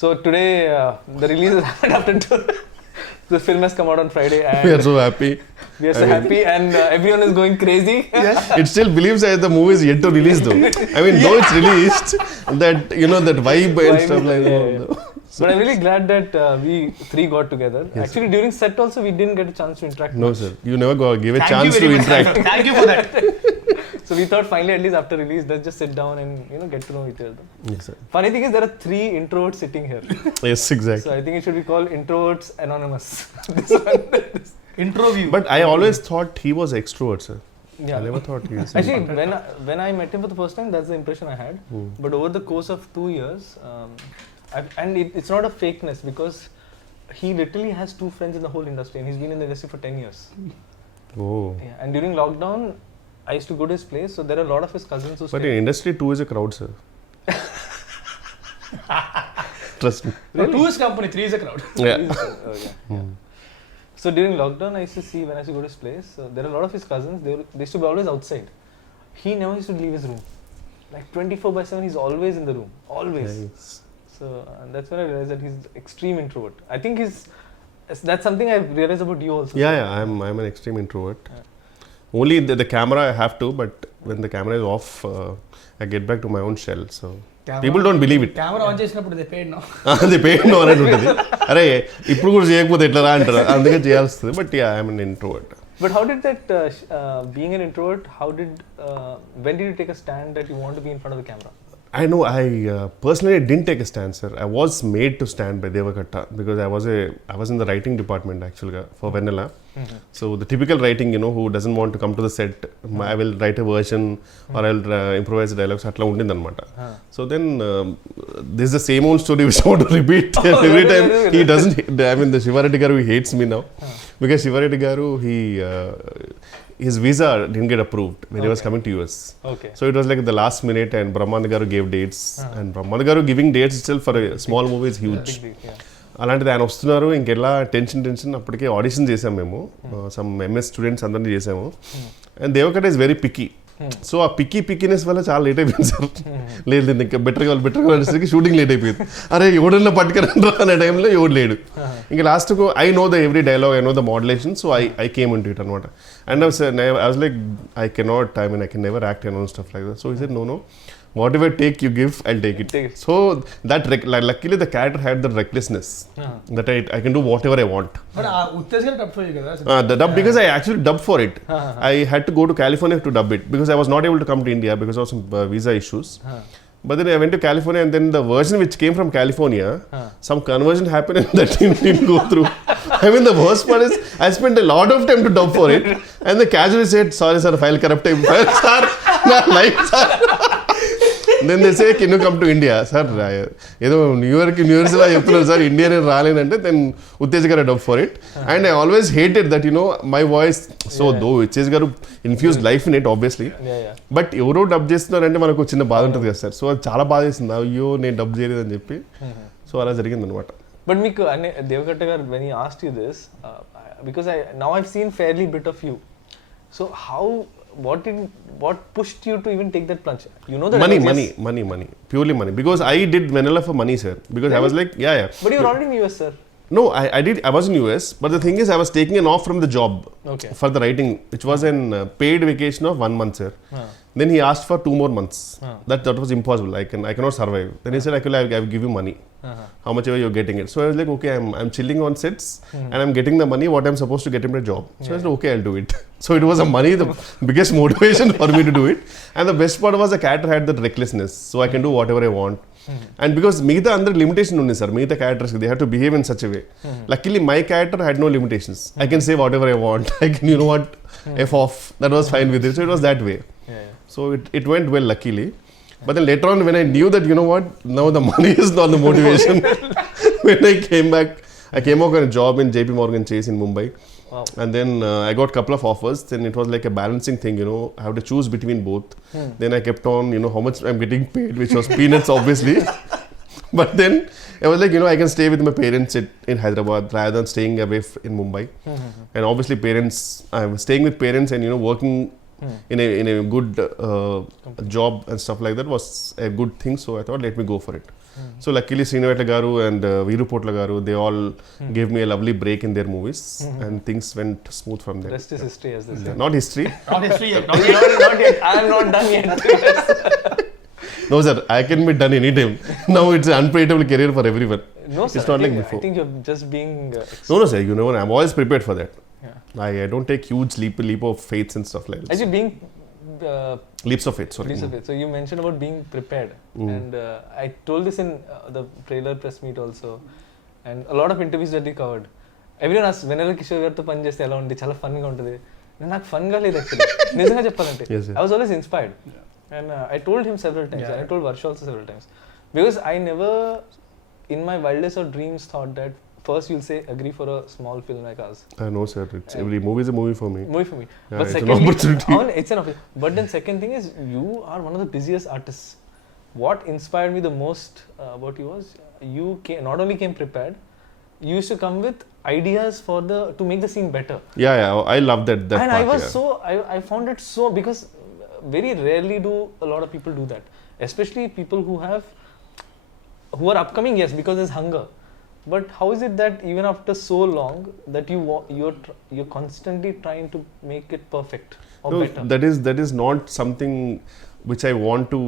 So today the release has happened after the film has come out on Friday, and We are so happy. we are so happy, and everyone is going crazy. It still believes that the movie is yet to release though. I mean, though it's released, that that vibe and stuff like that. But I'm really glad that we three got together. Yes. Actually, during set also we didn't get a chance to interact. No, much. sir. You never give a Thank chance you to very much. interact. Thank you for that. So we thought finally, at least after release, let's just sit down and get to know each other. Yes, sir. Funny thing is, there are 3 introverts sitting here. Yes, exactly. So I think it should be called Introverts Anonymous. This one. Intro view. But I always thought he was extrovert, sir. Yeah. I never thought he was. Actually, when I met him for the first time, that's the impression I had. But over the course of 2 years, and it's not a fakeness, because he literally has 2 friends in the whole industry, and he's been in the industry for 10 years. Oh. Yeah, and during lockdown, I used to go to his place, so there are a lot of his cousins who But stay. in industry, 2 is a crowd, sir. Trust me. No, 2 is company, 3 is a crowd. Yeah. Yeah. So during lockdown, I used to see when I used to go to his place, there are a lot of his cousins, they used to be always outside. He never used to leave his room. Like 24/7, he's always in the room. Always. Nice. So that's when I realized that he's extreme introvert. I think that's something I've realized about you also. Yeah. I'm an extreme introvert. Only the camera I have to, but when the camera is off, I get back to my own shell. So people don't believe it. Camera on చేసినప్పుడు they paid no. అది pain అనేది ఉంటుంది. అరే ఇప్పుడు కూడా చేయకపోతే ఎట్లా రా అంటారు, అందుకే చేయాల్సి వస్తుంది. But I'm an introvert. But how did that, being an introvert, when did you take a stand that you want to be in front of the camera? I know. I personally didn't take a stand, sir. I was made to stand by Devakatta because I was in the writing department actually for Vennela. So the typical writing, who doesn't want to come to the set, I will write a version or I will improvise the dialogues. Atla undindi anamata. So then this is the same old story which I want to repeat every time. He doesn't. I mean, the Shivareddy garu, he hates me now because Shivareddy garu, his visa didn't get approved when he was coming to US. Okay. So it was like the last minute, and Brahmanda garu gave dates, and Brahmanda garu giving dates itself for a small movie is huge. Yeah. అలాంటిది ఆయన వస్తున్నారు, ఇంకెలా tension అప్పటికే audition చేసాం మేము, some MS students అందరినీ చేసాము. And Devakatta is very picky. So ఆ పిక్కీనెస్ వల్ల చాలా లేట్ అయిపోయింది సార్. లేదు ఇంకా బెటర్ కావాలి షూటింగ్ లేట్ అయిపోయింది. అరే ఎవడన్నా పట్టుకురండ్రా అనే టైంలో ఎవడు లేడు. ఇంకా లాస్ట్కు I know the every dialogue, I know the modulation, so I came in to it అనమాట. And I was like I cannot, I mean I can never act and stuff like that. So he said no, whatever take you give, I'll take it. So that luckily the character had the recklessness that I can do whatever I want. But Uttesgar dubbed for you kada? The dub, because I actually dubbed for it. I had to go to California to dub it because I was not able to come to India because of some visa issues. But then I went to California, and then the version which came from California, some conversion happened and that didn't go through. I mean, the worst part is I spent a lot of time to dub for it, and the casually said, sorry sir, file corrupted. Sir, not like sir. Then they say, can you come to India? Sir, ఏదో న్యూయార్క్ York చెప్తున్నారు sir, India నేను రాలేనంటే then Uttej garu dub for it. And I always hated that my voice. So though Uttej garu infused life in it obviously, but ఎవరో dub చేస్తున్నారంటే మనకు చిన్న బాధ ఉంటుంది కదా సార్. సో అది చాలా బాధ చేసింది, అయ్యో నేను డబ్ చేయలేదని చెప్పి. సో అలా జరిగింది అనమాట. బట్ మీకు దేవకట్ట గారు, when he asked you this, because now I've seen fairly bit of you. So what pushed you to even take that plunge? You know that money, purely money. Because I did Vennela for money, sir. Because really? I was like, yeah. But you were already in US, sir. No, I was in US, but the thing is, I was taking an off from the job for the writing, which was an paid vacation of 1 month, sir. Then he asked for 2 more months. That was impossible. I cannot survive. Then he said, I will give you money. How much ever you're getting it. So I was like, okay, I'm chilling on sets and I'm getting the money what I'm supposed to get in my job. So I said, okay, I'll do it. So it was the biggest motivation for me to do it. And the best part was the character had that recklessness. So I can do whatever I want. And because Meeta under limitation only, sir. Meeta characters, they have to behave in such a way. Luckily, my character had no limitations. I can say whatever I want. I can, F off. That was fine with it. So it was that way. So it went well, luckily. But then later on, when I knew that, now the money is not the motivation. When I came back, I came out on a job in JP Morgan Chase in Mumbai. Wow. And then I got a couple of offers. Then it was like a balancing thing, I have to choose between both. Then I kept on, how much I'm getting paid, which was peanuts, obviously. But then I was like, I can stay with my parents in Hyderabad rather than staying away in Mumbai. And obviously I was staying with parents and, working in a good job and stuff like that was a good thing. So I thought, let me go for it. So luckily Sriniveta garu and Veeru Potla garu, they all gave me a lovely break in their movies, and things went smooth from there. Rest is history, as they say. Not history. Not history yet. Not yet. I am not done yet. No sir, I can be done anytime. Now it's an unpredictable career for everyone. No sir, It's not like before. I think you're just being No sir, you know, I'm always prepared for that. Yeah. I don't take huge leap of faith and stuff like that. Actually being Leaps of faith, sorry. leaps of faith. So you mentioned about being prepared, and I told this in the trailer press meet also, and a lot of interviews that we covered. Everyone asks, Vennela Kishore గారితో పని చేస్తే ఎలా ఉంది, చాలా fun గా ఉంటుంది. నాకు fun గా లేదు యాక్చువల్లీ, నిజంగా చెప్పాలంటే. Yes, sir. I was always inspired, and I told him several times. I told Varsha also several times, because I never in my wildest of dreams thought that first you'll say agree for a small film like ours. I know sir, every movie is a movie for me. Movie for me. Yeah, But it's an secondly, opportunity. it's an opportunity. But then second thing is, you are one of the busiest artists. What inspired me the most about you was, you not only came prepared, you used to come with ideas for to make the scene better. Yeah, I love that And part. I was yeah. I found it so, because very rarely do a lot of people do that. Especially people who are upcoming, yes, because there's hunger. But how is it that even after so long that you're constantly trying to make it perfect or No, better? that is not something which I want to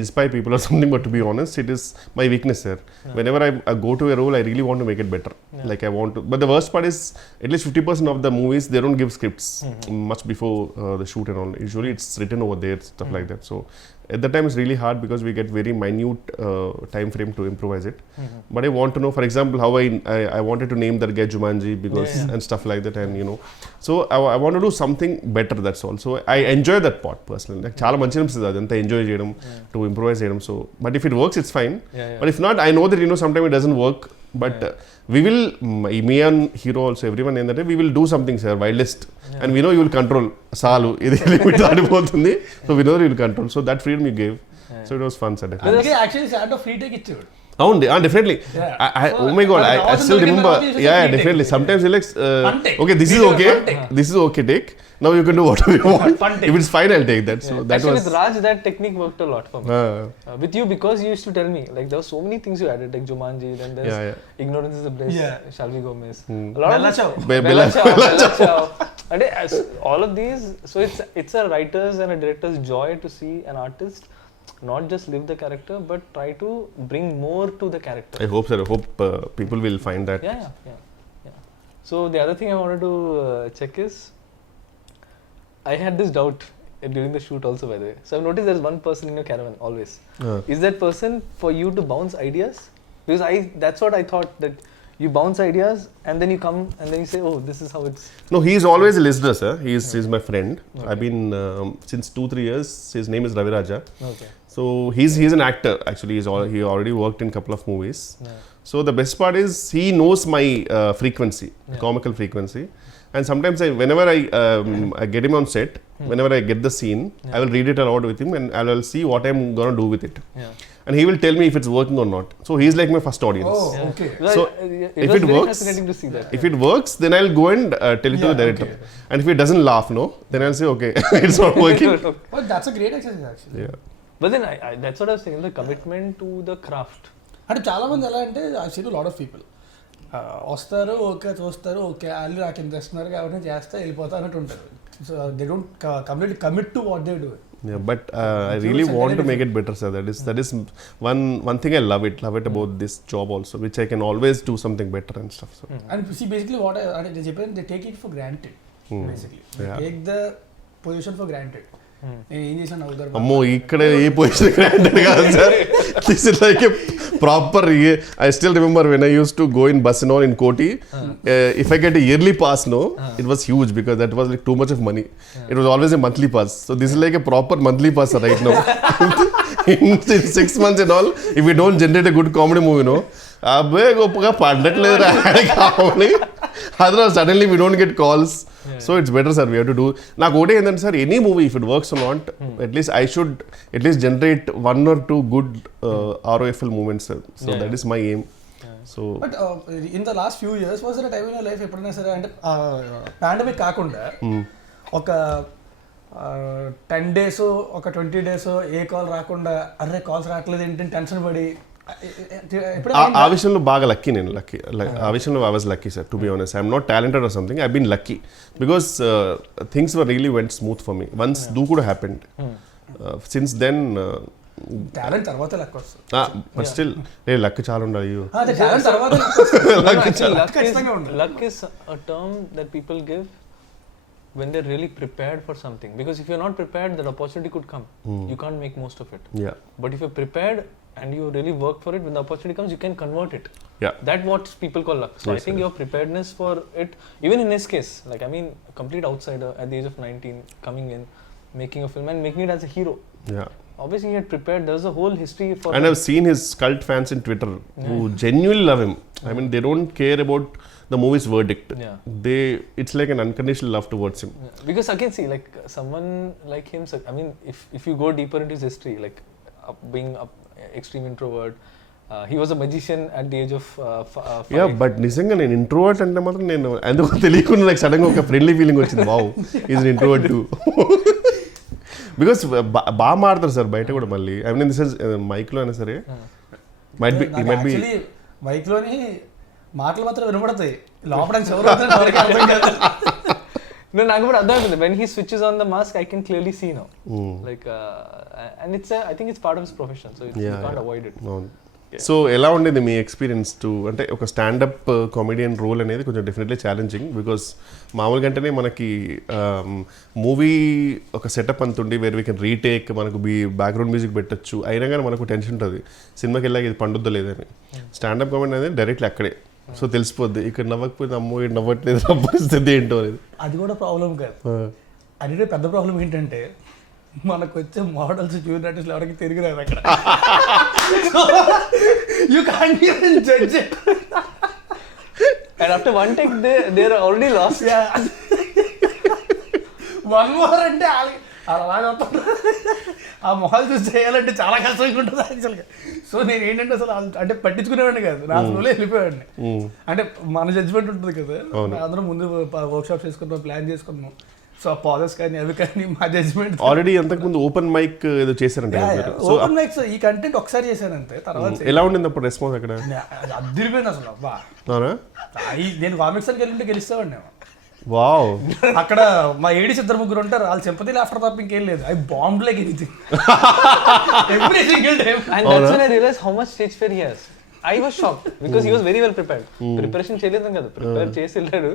inspire people or something, but to be honest, it is my weakness here. Yeah. Whenever I go to a role, I really want to make it better. Yeah. Like I want to, but the worst part is at least 50% of the movies, they don't give scripts much before the shoot and all. Usually it's written over there, stuff like that. So at that time it's really hard, because we get very minute time frame to improvise it. But I want to know, for example, how I wanted to name that guy Jumanji, because and stuff like that, and you know, so I want to do something better, that's all. So I enjoy that part personally. Like chaala manchi anisthadi adantha enjoy cheyadam, to improvise cheyadam. So but if it works, it's fine. But if not, I know that, you know, sometimes it doesn't work, but we will, me and hero also, everyone in that, we will do something, sir, wildest, and we know you will control salu idi limit దాటిపోతుంది. So we know that you will control, so that freedom you gave, so it was fun, sir. అందుకే actually Santo free take ఇచ్చాడు. Definitely. Yeah. Oh my god, I still remember. Yeah, Take. definitely. Sometimes you like, Fun take. okay, this is Video okay, fun take. this is okay, take. Now you can do whatever you want. Fun take. If it's fine, I'll take that. So that Actually, was. with Raj, that technique worked a lot for me. With you, because you used to tell me, like, there were so many things you added, like Jumanji, then there's ignorance is the bliss, shall we go miss? A lot Bella of Ciao. Bella Ciao. And all of these, so it's a writer's and a director's joy to see an artist not just live the character, but try to bring more to the character. I hope, sir. I hope people will find that. Yeah. So the other thing I wanted to check is, I had this doubt during the shoot also, by the way. So I've noticed there's one person in your caravan always. Is that person for you to bounce ideas? Because that's what I thought, that you bounce ideas and then you come and then you say, oh, this is how it's. No, he's always a listener, sir. He's my friend. Okay. I've been since 2-3 years. His name is Raviraja. Okay. So he's an actor actually. He already worked in a couple of movies. Yeah. So the best part is he knows my frequency, comical frequency. And sometimes whenever I get him on set, whenever I get the scene, I will read it aloud with him, and I will see what I'm gonna do with it. Yeah. And he will tell me if it's working or not. So he's like my first audience. Oh, okay. So it if was it very works, fascinating to see that. if it works, then I'll go and tell it to the director. Okay. And if he doesn't laugh, no, then I'll say, okay, it's not working. But that's a great exercise actually. Yeah. But then that's what I was saying, the commitment to the craft. అంటే చాలా మంది ఎలా అంటే I seen lot of people వస్తారు, okay చూస్తారు, okay వాళ్ళు నాకు ఇంత ఇస్తున్నారు కాబట్టి నేను చేస్తా వెళ్ళిపోతా అన్నట్టు ఉంటారు. So they don't completely commit to what they do. Yeah, but I really want to make it better, sir. That is one thing I love it about this job also, which I can always do something better and stuff. So. And see, basically what they చెప్పాను, they take it for granted. Basically, they take the position for granted. నేను ఏం చేశాను అవుతారు. అమ్మో, ఇక్కడ ఏ position granted కాదు sir. This is like a proper. I still remember when I used to go in bus and all in Koti. If I get a yearly pass, it was huge, because that was like too much of money. It was always a monthly pass. So this is like a proper monthly pass right now. In 6 months and all, if we don't generate a good comedy movie, అబ్బే గొప్పగా పడట్లేదు కావాలి. Otherwise suddenly we don't get calls. So it's better, sir, we have to do. నాకు ఒకటే ఏంటంటే sir, any movie if it works or not, at least I should at least generate 1 or 2 good ROFL moments, sir. So that is my aim. So but in the last few years was there time in your life ఎప్పుడైనా సరే అంటే pandemic కాకుండా ఒక 10 days ఒక 20 days ఏ call రాకుండా అరే calls రావట్లేదు ఏంటి టెన్షన్ పడి ఆ విషయంలో బాగా లక్కీ నేను ఆ విషయంలో I was lucky sir to be honest I'm not talented or something I been lucky because things were really went smooth for me once do కూడా హ్యాపెండ్ సిన్స్ దెన్ టాలెంట్ తర్వాత luck వస్తుంది but still luck చాలా ఉండాలి luck is a term that people give when they're really prepared for something, because if you're not prepared that opportunity could come. You can't make most of it. But if you're prepared and you really work for it, when the opportunity comes you can convert it. That's what people call luck. So I think your preparedness for it, even in his case, like I mean a complete outsider at the age of 19 coming in, making a film and making it as a hero. Obviously he had prepared. There's a whole history for and I've seen his cult fans in Twitter who genuinely love him. I mean they don't care about the movie's verdict. It's like an unconditional love towards him. Because again see, like someone like him, I mean if you go deeper into his history, like being an extreme introvert, he was a magician at the age of 5. But నిజంగా నేను introvert అంటే మాత్రం నేను ఎందుకో తెలియకుండా నాకు సడన్గా ఒక ఫ్రెండ్లీ ఫీలింగ్ వచ్చింది. Wow is an introvert two. Because బాగా మాడతారు సార్ బయట కూడా మళ్ళీ. ఐ మీన్ దిస్ ఇస్ మైక్లో అయినా సరే మైట్ బి మైక్లోని మాటలు మాత్రం వినబడతాయి, లోపల నాకు కూడా అర్థం అవుతుంది. when he switches on the mask I can clearly see now. Like and it's I think it's part of his profession, so you can't avoid it. So ఎలా ఉండేది మీ ఎక్స్పీరియన్స్ టు అంటే ఒక స్టాండప్ కామెడియన్ రోల్ అనేది కొంచెం definitely challenging. Because మామూలుగా అంటేనే మనకి movie ఒక సెటప్ అంతుండి వేర్ వీ కెన్ రీటేక్, మనకు బ్యాక్గ్రౌండ్ మ్యూజిక్ పెట్టచ్చు, అయినా కానీ మనకు టెన్షన్ ఉంటుంది సినిమాకి వెళ్ళాక ఇది పండుద్దా లేదని. స్టాండప్ కామెడీ అనేది డైరెక్ట్లీ అక్కడే సో తెలిసిపోద్ది, ఇక్కడ నవ్వకపోతే అమ్మో ఇక్కడ నవ్వట్లేదు నా పరిస్థితి ఏంటో అనేది. అది కూడా ప్రాబ్లం కాదు. అది పెద్ద ప్రాబ్లం ఏంటంటే మనకు వచ్చే మోడల్స్ జూనియర్ ఆర్టిస్టులు ఎవరికి తిరిగి రాదు అక్కడ. You can't even judge it. And after one take they are already lost. One more అంటే అలాగే ఆ మొహాలు చూసి చేయాలంటే చాలా కష్టంగా ఉంటుంది యాక్చువల్గా. సో నేను ఏంటంటే అసలు అంటే పట్టించుకునేవాడిని కాదు, నా స్కూల్లో వెళ్ళిపోయాడిని. అంటే మన జడ్జ్మెంట్ ఉంటుంది కదా, అందరం ముందు వర్క్షాప్ చేసుకున్నాం, ప్లాన్ చేసుకున్నాం. సో ఆ పాజెస్ కానీ అవి కానీ మా జడ్జ్మెంట్. ఆల్రెడీ అంతకుముందు ఓపెన్ మైక్ ఏదో చేశారంటే ఓపెన్ మైక్స్ ఈ కంటెంట్ ఒకసారి చేశాను అంతే. తర్వాత ఎలా ఉండింది అప్పుడు రెస్పాన్స్ అక్కడ? అద్దరిపోయింది అసలు. అబ్బా నేను కామిక్స్ అని వెళ్ళింటే గెలుస్తామండి. వావ్. అక్కడ మా ఏడీస్ 2-3 ఉంటారు, వాళ్ళు సింపతి ఆఫ్టర్ తప్ప ఇంకేం లేదు. అవి bomb like anything every single time. And that's when I realized how much stage fear he has. I was shocked because he was very well prepared. Preparation చేయలేదు కదా, ప్రిపేర్ చేసి వెళ్ళాడు.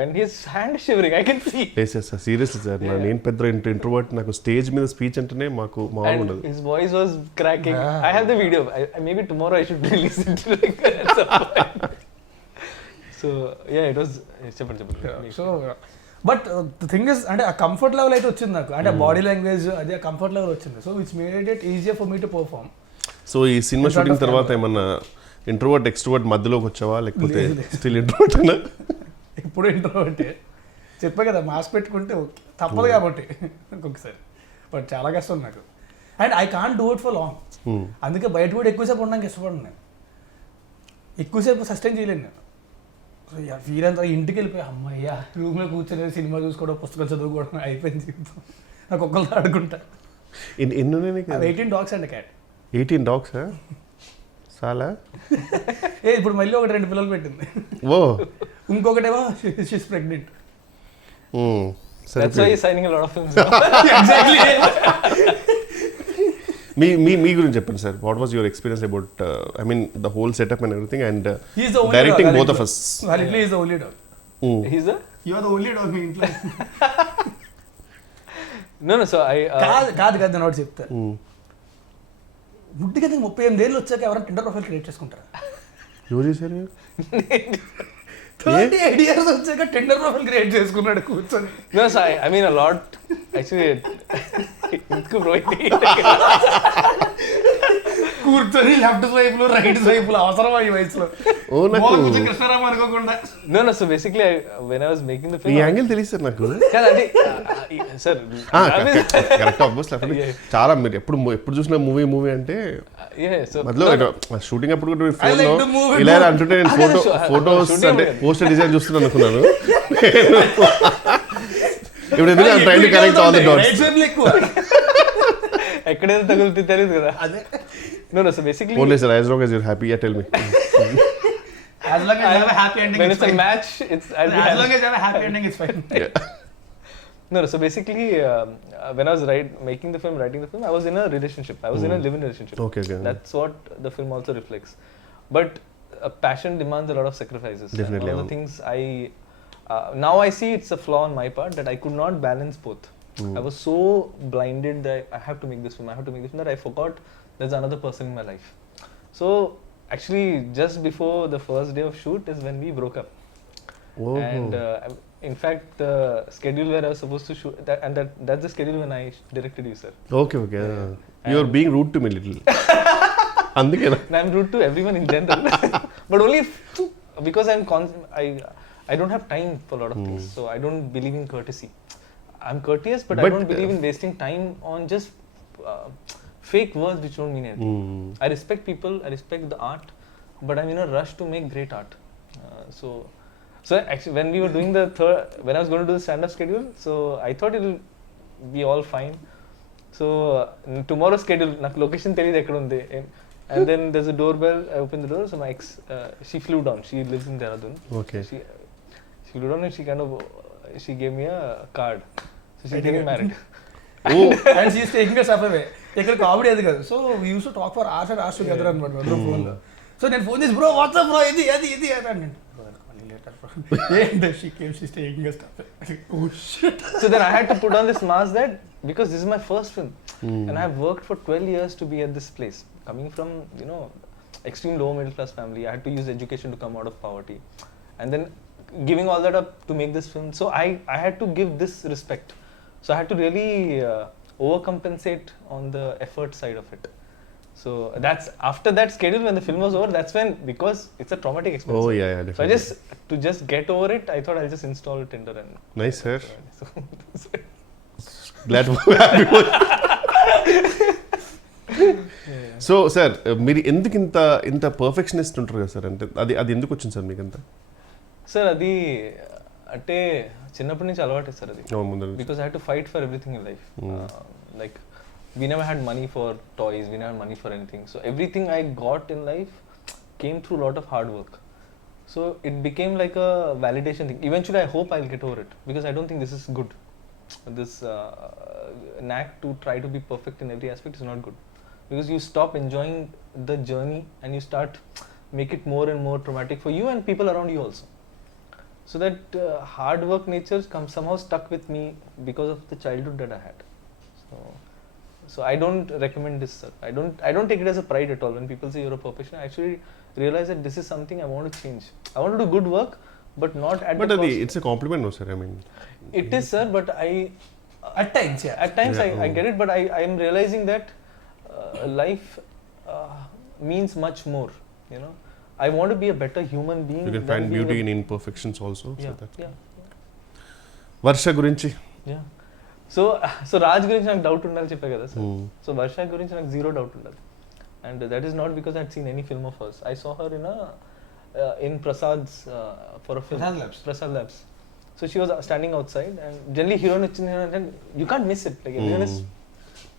And his hand shivering, I can see. Yes sir, seriously sir, నేను పెద్ద introvert, నాకు stage మీద speech అంటేనే మాకు మామూలు ఉండదు. His voice was cracking. I have the video. Maybe tomorrow I should release it like at some point. So yeah, it was చెప్పండి. So but the thing is అంటే ఆ కంఫర్ట్ లెవెల్ అయితే వచ్చింది నాకు, అంటే బాడీ లాంగ్వేజ్ అదే comfort level వచ్చింది. So which made it easier for me to perform. So ఈ సినిమా షూటింగ్ తర్వాత ఏమన్నా ఇంట్రోవర్ట్ ఎక్స్ట్రోవర్ట్ మధ్యలోకి వచ్చావా, లేకపోతే స్టిల్ ఇంట్రోవర్ట్ అన్నా? ఇప్పుడు ఇంట్రోవర్టే చెప్పా కదా, మాస్క్ పెట్టుకుంటే ఓకే తప్పదు కాబట్టి ఇంకొకసారి. బట్ చాలా కష్టం నాకు, and I can't do it for long. అందుకే బయట కూడా ఎక్కువసేపు ఉండడానికి ఇష్టపడను నేను, ఎక్కువసేపు సస్టైన్ చేయలేను నేను. సో వీరంతా ఇంటికి వెళ్ళిపోయి అమ్మయ్యా రూమ్లో కూర్చొని సినిమా చూసుకోవడం, పుస్తకాలు చదువుకోవడం అయిపోయింది జీవితం. నాకు ఒక్కరితో ఆడుకుంటా. 18 dogs అండ్ క్యాట్. 18 dogs చాలా. ఇప్పుడు మళ్ళీ 2 పిల్లలు పెట్టింది. ఓ ఇంకొకటేమో she's pregnant. That's why he's signing a lot of films. Exactly. మీ గురించి చెప్పండి sir. What was your experience about I mean the whole setup and everything and directing both of us? Validly is the only dog. He's the? You are the only dog మీ ఇంట్లో. No, so I కాదు నేను ఒకటి చెప్తా. గుడ్డిగా 38 ఏళ్ళు వచ్చాక ఎవరైనా Tinder profile create చేసుకుంటారా? ఎవరు చేశారు? 38 years వచ్చాక టిండర్ ప్రొఫైల్ క్రియేట్ చేసుకున్నాడు కూర్చొని. No, so I mean a lot actually. కూర్చొని లెఫ్ట్ స్వైపులు రైట్ స్వైపులు అవసరమా ఈ వయసులో? కృష్ణారామ అనుకోకుండా. No, so basically when I was making the film, ఈ యాంగిల్ తెలియదు నాకు. Sir correct obviously. చాలా మీరు ఎప్పుడు చూసిన మూవీ అంటే మధ్యలో షూటింగ్ అప్పుడు కూడా ఫోన్లో ఇలా అంటుంటే నేను ఫోటోస్ అంటే పోస్టర్ డిజైన్ చూస్తున్నాను అనుకున్నాను. ఇప్పుడు ఎందుకు I'm trying to connect all the dots. Right side ఎక్కువ ఎక్కడైనా తగులుతుంది తెలియదు కదా. అదే No, so basically Only sir, as long as you're happy, yeah, tell me. as long as you have a happy ending when it's it's a fine. match, I'll be As happy. long as you have a happy ending it's fine. No, so basically, when I was making the film, writing the film, I was in a relationship. I was in a live-in relationship. Okay. That's what the film also reflects. But passion demands a lot of sacrifices. Definitely. And all the things now I see it's a flaw on my part that I could not balance both. I was so blinded that I have to make this film. I have to make this film that I forgot there's another person in my life. So actually, just before the first day of shoot is when we broke up. Oh. And in fact, the schedule where I was supposed to shoot, that's the schedule when I directed you, sir. Okay. You're being rude to me little. అందుకేనా? And I'm rude to everyone in general, but only because I don't have time for a lot of things, so I don't believe in courtesy. I'm courteous, but I don't believe in wasting time on just fake words which don't mean anything. I respect people, I respect the art, but I'm in a rush to make great art. So actually, when we were doing when I was going to do the stand-up schedule, so I thought it will be all fine. So tomorrow's schedule, నాకు location తెలియదు ఎక్కడ ఉంది. And then there's a doorbell. I opened the door. So my ex, she flew down. She lives in Dehradun. Okay. She flew down and she gave me a card. So she's getting married. Oh. And she's taking us up away. ఇక్కడ comedy అది కదా. So we used to talk for hours and hours together అనమాట అందరం ఫోన్లో. So నేను phone చేసి bro WhatsApp bro ఇది అని అన్నాను. She came, she's taking us up. Oh shit. So then I had to put on this mask that because this is my first film and I've worked for 12 years to be at this place. Coming from, extreme low middle class family, I had to use education to come out of poverty. And then giving all that up to make this film. So I had to give this respect. So I had to really overcompensate on the effort side of it. So that's after that schedule when the film was over, that's when, because it's a traumatic experience. Oh yeah, definitely. So to just get over it, I thought I'll just install Tinder and Nice, sir. So Glad to have you. So sir మీరు ఎందుకు ఇంత perfectionist ఉంటారు కదా sir, అంటే అది ఎందుకు వచ్చింది sir మీకు అంత? సార్ అది అంటే చిన్నప్పటి నుంచి అలవాటు సార్ అది. Because I had to fight for everything in life. Like we never had money for toys, we never had money for anything, so everything I got in life came through a lot of hard work. So it became like a validation thing. Eventually I hope I'll get over it, because I don't think this is good. This knack to try to be perfect in every aspect is not good, because you stop enjoying the journey and you start make it more and more traumatic for you and people around you also. So that hard work nature somehow stuck with me because of the childhood that I had. So I don't recommend this, sir. I don't take it as a pride at all when people say you're a perfectionist. I actually realize that this is something I want to change. I want to do good work, but not at the cost. It's a compliment, no sir, I mean. It is, sir, but at times I get it, but I am realizing that life means much more, I want to be a better human being. You can find beauty in imperfections also. Yeah. Varsha gurinchi. Yeah. So Raj గురించి నాకు doubt ఉండాలి చెప్పా కదా sir. So వర్ష గురించి నాకు zero doubt ఉండాలి. And that is not because I had seen any film of hers. I saw her in Prasad's for a film. Prasad Labs. So she was standing outside and generally heroine వచ్చింది and you can't miss it. Like everyone is,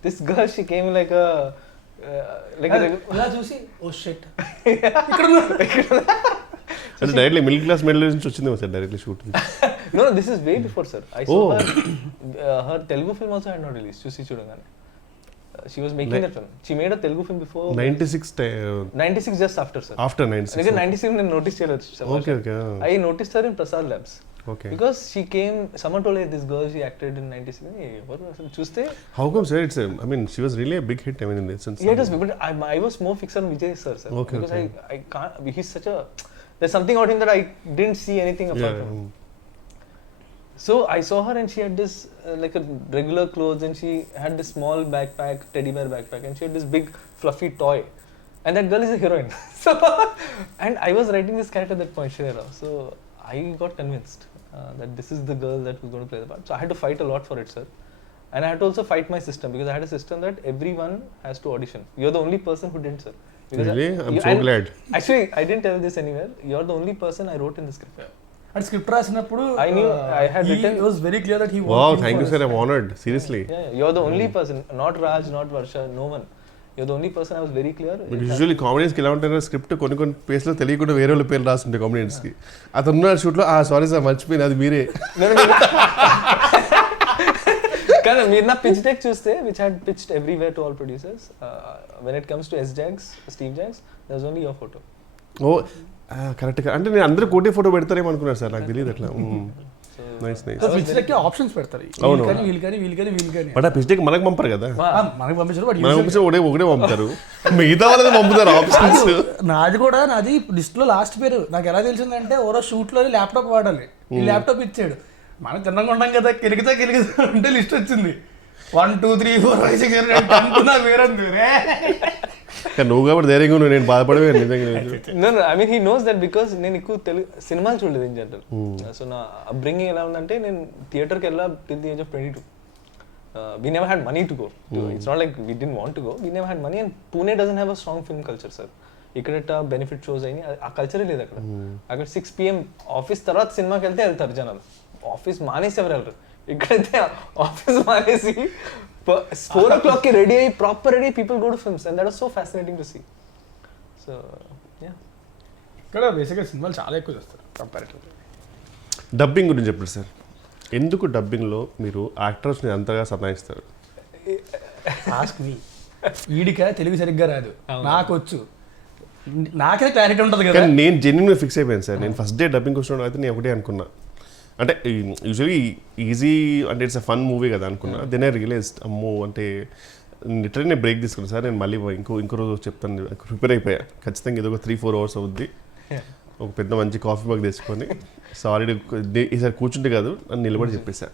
this girl, she came like a ఇలా చూసి oh shit అంటే directly middle class middle నుంచి వచ్చింది sir directly shoot. No, this is way before, sir. I saw her Telugu film also had not released. Chusi Chudangane. She was making that film. She made a Telugu film before 96 just after, sir. After 96. Again 96 I noticed her. Okay. I noticed her in Prasad Labs. Okay. Because she came, someone told her this girl she acted in 96. Hey, what was it? Chuste? How come, sir? I mean, she was really a big hit. I mean, in the sense. Yeah, it was, but I was more fixed on Vijay sir. Okay. Because I can't. He's such a. There's something about him that I didn't see anything apart from him. So I saw her and she had this like a regular clothes and she had this small backpack, teddy bear backpack, and she had this big fluffy toy. And that girl is a heroine. So, and I was writing this character at that point, Shreya. So I got convinced that this is the girl that was going to play the part. So I had to fight a lot for it, sir. And I had to also fight my system, because I had a system that everyone has to audition. You're the only person who didn't, sir. Because really? I'm so glad. Actually, I didn't tell this anywhere. You're the only person I wrote in the script. అంటే script రాసినప్పుడు I knew I had written. it was very clear that he Wow, thank you sir, I'm honored, seriously. Yeah, you're the only person, not Raj, not Varsha, no one. You're the only person I was very clear. Usually కామెడియన్స్కి ఎలా ఉంటారో script కొన్ని ప్లేస్లో తెలియకుండా వేరే వాళ్ళ పేర్లు రాస్తుంటాయి కామెడియన్స్కి. అతను ఉన్న షూట్లో సారీ సార్ మర్చిపోయింది అది మీరే. కానీ మీరు నా పిచ్ డెక్ చూస్తే which had pitched everywhere to all producers, when it comes to Steve Jobs there was only your photo. Oh కరెక్ట్గా, అంటే నేను అందరూ కోటే ఫోటో పెడతారేమో అనుకున్నాను సార్, నాకు తెలియదు అట్లా. Nice nice. Pitch deck options పెడతారు, వీళ్ళు బట్ ఆ పిచ్ డెక్ మనకు పంపరు కదా, మనకి పంపించారు. మనకు పంపించిన ఒకటే పంపుతారు, మిగతా వాళ్ళది పంపుతారు ఆప్షన్స్. నాది లిస్ట్ లో లాస్ట్ పేరు నాకు ఎలా తెలిసిందంటే ఓరో షూట్ లో ల్యాప్టాప్ వాడాలి, ఈ ల్యాప్టాప్ ఇచ్చాడు. మనం తిన్నగా ఉంటాం కదా, కెలిగితే అంటే లిస్ట్ వచ్చింది 1 2 3 4 5 6 7 8 అనుకున్నా వేరంది. నువ్వు కాబట్టి ధైర్యంగా ఉన్నావు, నేను బాధపడవే నిజంగా. No, I mean he knows that because నేను ఎక్కువ తెలుగు సినిమాలు చూడలేదు ఇన్ జనరల్. సో నా అప్బ్రింగింగ్ ఎలా ఉందంటే నేను థియేటర్కి వెళ్ళా till the age of 22. We never had money to go. It's not like we didn't want to go. We never had money and Pune doesn't have a strong film culture, sir. ఇక్కడ benefit shows అయినాయి, ఆ కల్చరే లేదు అక్కడ. అక్కడ 6 PM office తర్వాత సినిమాకి వెళ్తారు జనాలు, ఆఫీస్ మానేసి ఎవరు వెళ్ళరు. ఇక్కడైతే ఆఫీస్ మానేసి 4 o'clock రెడీ అయ్యి proper ready people go to films and that was so fascinating to see. So yeah, ఇక్కడ బేసిక్గా సినిమాలు చాలా ఎక్కువ చేస్తారు కంపారిటివ్లీ. డబ్బింగ్ గురించి చెప్పండి సార్, ఎందుకు డబ్బింగ్లో మీరు యాక్టర్స్ని అంతగా సతాయిస్తారు? Ask me. వీడిక తెలుగు సరిగ్గా రాదు, నాకు వచ్చు, నాకే క్లారిటీ ఉంటుంది కదా. నేను జెన్యున్గా ఫిక్స్ అయిపోయాను సార్. నేను ఫస్ట్ డే డబ్బింగ్ వచ్చినప్పుడు అయితే నేను ఒకటే అనుకున్నా, అంటే యూజువలీ ఈజీ అంటే ఇట్స్ అ ఫన్ మూవీ కదా అనుకున్నా. దెన్ ఐ రియలైజ్డ్ అమ్మో, అంటే లిటరల్లీ నేను బ్రేక్ తీసుకున్నాను సార్. నేను మళ్ళీ ఇంకో రోజు చెప్తాను, ప్రిపేర్ అయిపోయా ఖచ్చితంగా. ఇది ఒక 3-4 hours అవుద్ది, ఒక పెద్ద మంచి కాఫీ మగ్ తెచ్చుకొని సారీ ఈసారి కూర్చుంటే కాదు అని నిలబడి చెప్పేసా.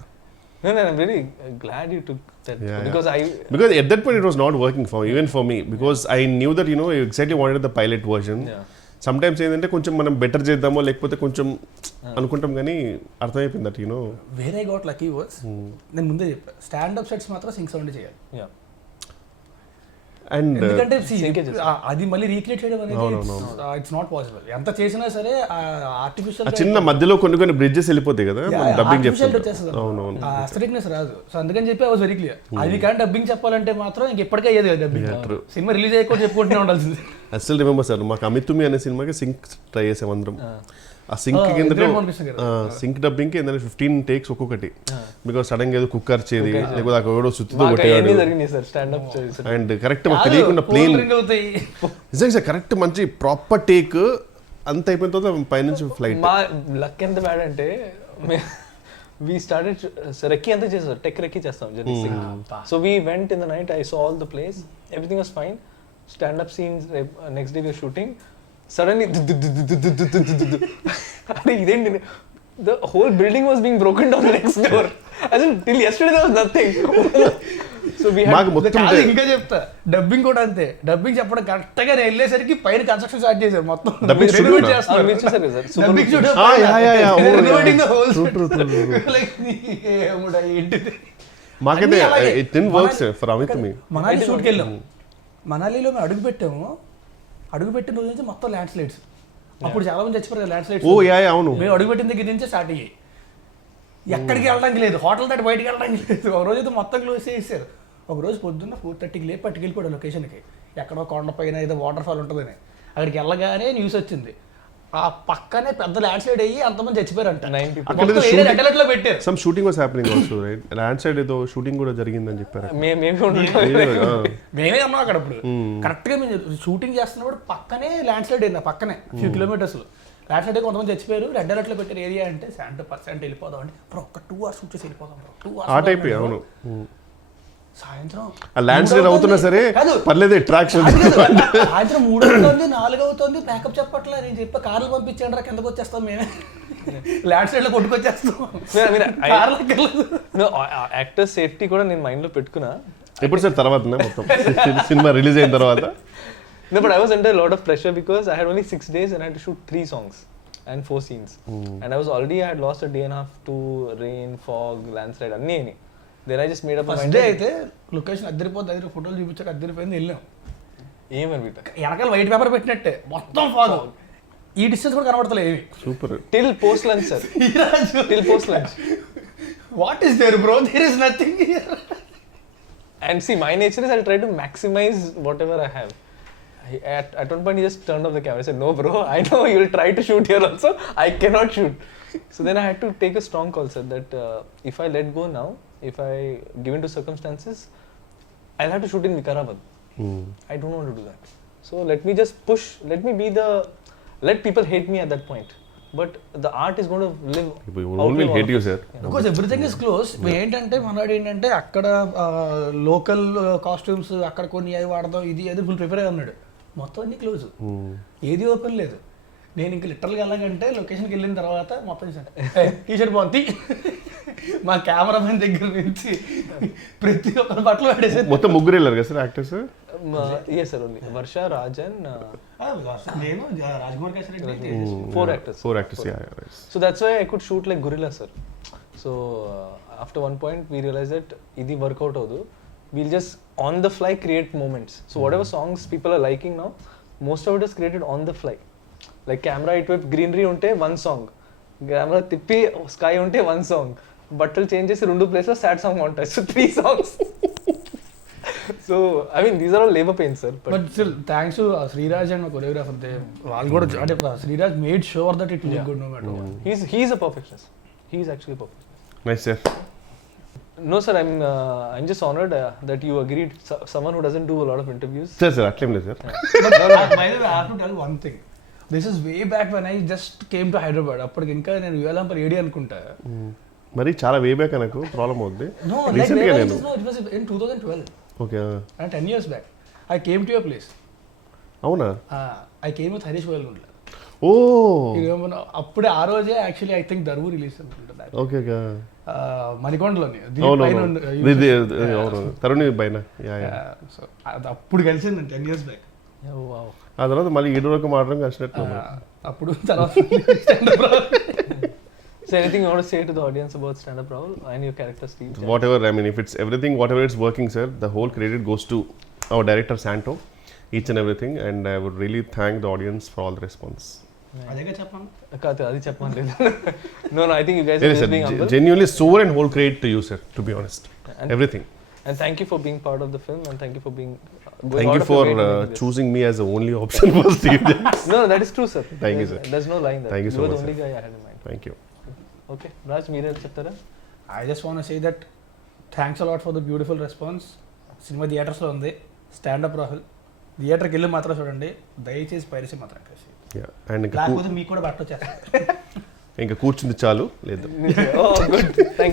No, I'm very glad you took that, because at that point it was not working even for me, because I knew that you exactly wanted the pilot version. Sometimes ఏంటంటే కొంచెం మనం better చేద్దామో లేకపోతే కొంచెం అనుకుంటాం, కానీ అర్థమైపోయింది that where I got lucky was, నేను ముందే చెప్పా స్టాండప్ సెట్స్ మాత్రం సింక్ సౌండ్ చేయాలి. అండ్ ఎందుకంటే అది మళ్ళీ రీక్రియేట్ చేయడం అనేది ఇట్స్ నాట్ పాసిబుల్. ఎంత చేసినా సరే ఆర్టిఫిషియల్ చిన్న మధ్యలో కొన్ని బ్రిడ్జెస్ వెళ్ళిపోతాయి కదా, డబ్బింగ్ వచ్చేస్తుంది, అస్థెటిక్నెస్ రాదు. సో అందుకని చెప్పి ఐ వాస్ వెరీ క్లియర్, అది కానీ డబ్బింగ్ చెప్పాలంటే మాత్రం ఇంకెప్పటికే అయ్యేది కదా డబ్బింగ్. సినిమా రిలీజ్ అయ్యకుండా చెప్పుకుంటూనే ఉండాల్సింది. అసలు రిమెంబర్ సార్, మాకు అమితుమి అనే సినిమాకి సింక్ ట్రై చేసాం అందరం. ఆ సింక్ కింద సింక్ డబ్బింగ్ కి 15 takes ఒక్కొక్కటి, బికాస్ సడన్ గా ఏదో కుక్కర్ చేది లేకపోతే అక్కడ ఎవడో సుత్తితో కొట్టేవాడు. అండ్ కరెక్ట్ మాకు తెలియకుండా ప్లేన్ నిజంగా సార్ కరెక్ట్ మంచి ప్రాపర్ టేక్ అంత అయిపోయిన తర్వాత పైనుంచి ఫ్లైట్. మా లక్ ఎంత బ్యాడ్ అంటే we started recce anta chesaru, tech recce chestam jaddi. So we went in the night, I saw all the place, everything was fine. Stand up scenes, next day we were shooting, suddenly the whole building was being broken down next door. As in till yesterday there was nothing. So we had ఇంకా చెప్తా dubbing కూడా అంతే. Dubbing చెప్పడం correct గా వెళ్ళేసరికి పైన construction start చేశారు మొత్తం. మనాలి షూట్కి వెళ్ళాము, మనాలిలో మేము అడుగుపెట్టిన రోజు నుంచి మొత్తం ల్యాండ్ స్లైడ్స్. అప్పుడు చాలా మంది చచ్చిపోయారు ల్యాండ్ స్లైడ్స్. మేము అడుగుపెట్టిన దగ్గర నుంచే స్టార్ట్ అయ్యాయి. ఎక్కడికి వెళ్ళడానికి లేదు, హోటల్ దాటి బయటికి వెళ్ళడానికి లేదు. ఒక రోజు అయితే మొత్తం క్లోజ్ చేసేసారు. ఒకరోజు పొద్దున్న 4:30కి లేపు పట్టుకెళ్ళిపోయాడు లొకేషన్కి, ఎక్కడో కొండ పైన ఏదో వాటర్ ఫాల్ ఉంటుందని. అక్కడికి వెళ్ళగానే న్యూస్ వచ్చింది, ఆ పక్కనే పెద్ద ల్యాండ్ స్లైడ్ అయ్యి అంతమంది చచ్చిపోయారంట. పెట్టారు. Some shooting was happening also right, land slide ఏదో షూటింగ్ కూడా జరిగిందని చెప్పారు. మేమే ఉన్నాం అక్కడ. అప్పుడు కరెక్ట్ గా మేము షూటింగ్ చేస్తున్నప్పుడు పక్కనే ల్యాండ్ స్లైడ్ అయింది, పక్కనే ఫ్యూ కిలోమీటర్స్ ల్యాండ్ స్లైడ్. కొంతమంది చచ్చిపోయారు. రెడ్ అలర్ట్ లో పెట్టారు ఏరియా అంటే 70% వెళ్ళిపోదాం అంటే ఒక 2 hours షూట్ చేసి వెళ్ళిపోదాం. 2 hours అవును. సాయంత్రం ల్యాండ్ స్లైడ్ అవుతున్నా సరే పర్లేదు అట్రాక్షన్. సాయంత్రం 3 అవుతుంది 4 అవుతుంది, మేకప్ చెప్పట్లే. నేను చెప్పా కార్లు పంపించండి రా, కిందకు వచ్చేస్తాం మేమే, ల్యాండ్ స్లైడ్ లో కొట్టుకొచ్చేస్తాం. యాక్టర్ సేఫ్టీ కూడా నేను మైండ్ లో పెట్టుకున్నా. ఎప్పుడు సార్ తర్వాత మొత్తం సినిమా రిలీజ్ అయిన తర్వాత? No, but I was under a lot of pressure because I had only 6 days and I had to shoot 3 songs and 4 scenes. And I had lost a day and a half to rain, fog, landslide, anni. Then I just made up my mind. First day అయితే location అద్దరిపోద్ది, దగ్గర ఫోటోలు చూపించాక అద్దరిపోయింది. వెళ్ళాం, ఏమనిపిట వెనకాల white paper పెట్టినట్టే మొత్తం fog. ఈ distance కూడా కనబడతలే ఏమి. Super. Till post lunch sir, till post lunch. What is there bro, there is nothing here. And see, my nature is I'll try to maximize whatever I have. At one point, he just turned off the camera. I said, "No, bro. I know you'll try to shoot here also. I cannot shoot." So then I had to take a strong call, sir. That if I let go now, if I give in to circumstances, I'll have to shoot in Vikarabad. I don't want to do that. So let me just push. Let people hate me at that point. But the art is going to live. People will hate you, sir. Because everything is close. ఏంటంటే మనవాడు ఏంటంటే అక్కడ local costumes అక్కడ కొన్ని అవి వాడదాం, ఇది అది ఫుల్ ప్రిపేర్ అయ్యి ఉన్నాడు. మొత్తం అన్ని క్లోజ్, ఏది ఓపెన్ లేదు. నేను ఇంక లిటరల్గా ఎలాగంటే లొకేషన్కి వెళ్ళిన తర్వాత మొత్తం టీషర్ట్ బాగుంది, మా కెమెరామెన్ దగ్గర నుంచి ప్రతి ఒక్కరి బట్టలు పడేసి. మొత్తం ముగ్గురు వెళ్ళారు కదా sir actors? Yes sir, only Varsha, Raj and నేను Rajkumar kesari, four actors. Yeah, right. So that's why I could shoot like gorilla, sir. So after one point we realized that idi workout avadu, we'll just on the fly create moments. So whatever songs people are liking now, most of it is created on the fly. Like camera itwip greenery unte one song, camera tippi sky unte one song, బట్టలు change చేసి 2 ప్లేస్లో sad song ఉంటాయి. So 3 songs. So I mean these are all labor pains, sir. But still thanks to Sriraj and my choreographer, they వాళ్ళు కూడా అంటే Sriraj made sure that it look good no matter what. He's a perfectionist. He's actually a perfectionist. Nice, sir. No sir, I'm just honored that you agreed. Someone who doesn't do a lot of interviews. Sir, అట్లేం లేదు sir. But by the way, I have to tell one thing. This is way back when I just came to Hyderabad. అప్పటికి ఇంకా నేను యువలంపర్ AD అనుకుంటా. మరి చాలా way back నాకు problem అవుద్ది. No, like it was in 2012. Okay. And 10 years back, I came to your place. అవునా? I came with Harish Goyalgundla. Oh అప్పుడే ఆ రోజే actually I think Daruvu release అనుకుంటా. Okay okay. మణికొండలోని తరుణి పైన. సో అప్పుడు కలిసింది 10 years back. Oh wow. ఆ తర్వాత మళ్ళీ 7 వరకు మాట్లాడడం కలిసినట్టు. అప్పుడు తర్వాత So anything you want to say to the audience about stand-up Rahul and your character Steve? Whatever, I mean, if it's everything, whatever it's working, sir, the whole credit goes to our director Santo, each and everything, and I would really thank the audience for all the response. అదేగా చెప్పాను. కాదు అది చెప్పమని. No, I think you guys are just being humble. Genuinely soul and whole credit to you, sir, to be honest. Everything. And thank you for being part of the film, and thank you for being thank you for choosing me as the only option for Steve. No, that is true, sir. Thank you, sir. There's no line there. Thank you so much. You are the only guy I had in mind. Thank you. Okay, Raj, మీరే చెప్తారా? I just want to say that thanks a lot for the beautiful response. Cinema థియేటర్స్లో ఉంది, stand up Rahul. థియేటర్కి వెళ్ళి మాత్రం చూడండి, దయచేసి piracy మాత్రం కలిసి. అండ్ లేకపోతే మీకు కూడా బట్ట వచ్చేస్తారు. ఇంకా కూర్చుంది చాలు లేదు. Oh, good. Thank you.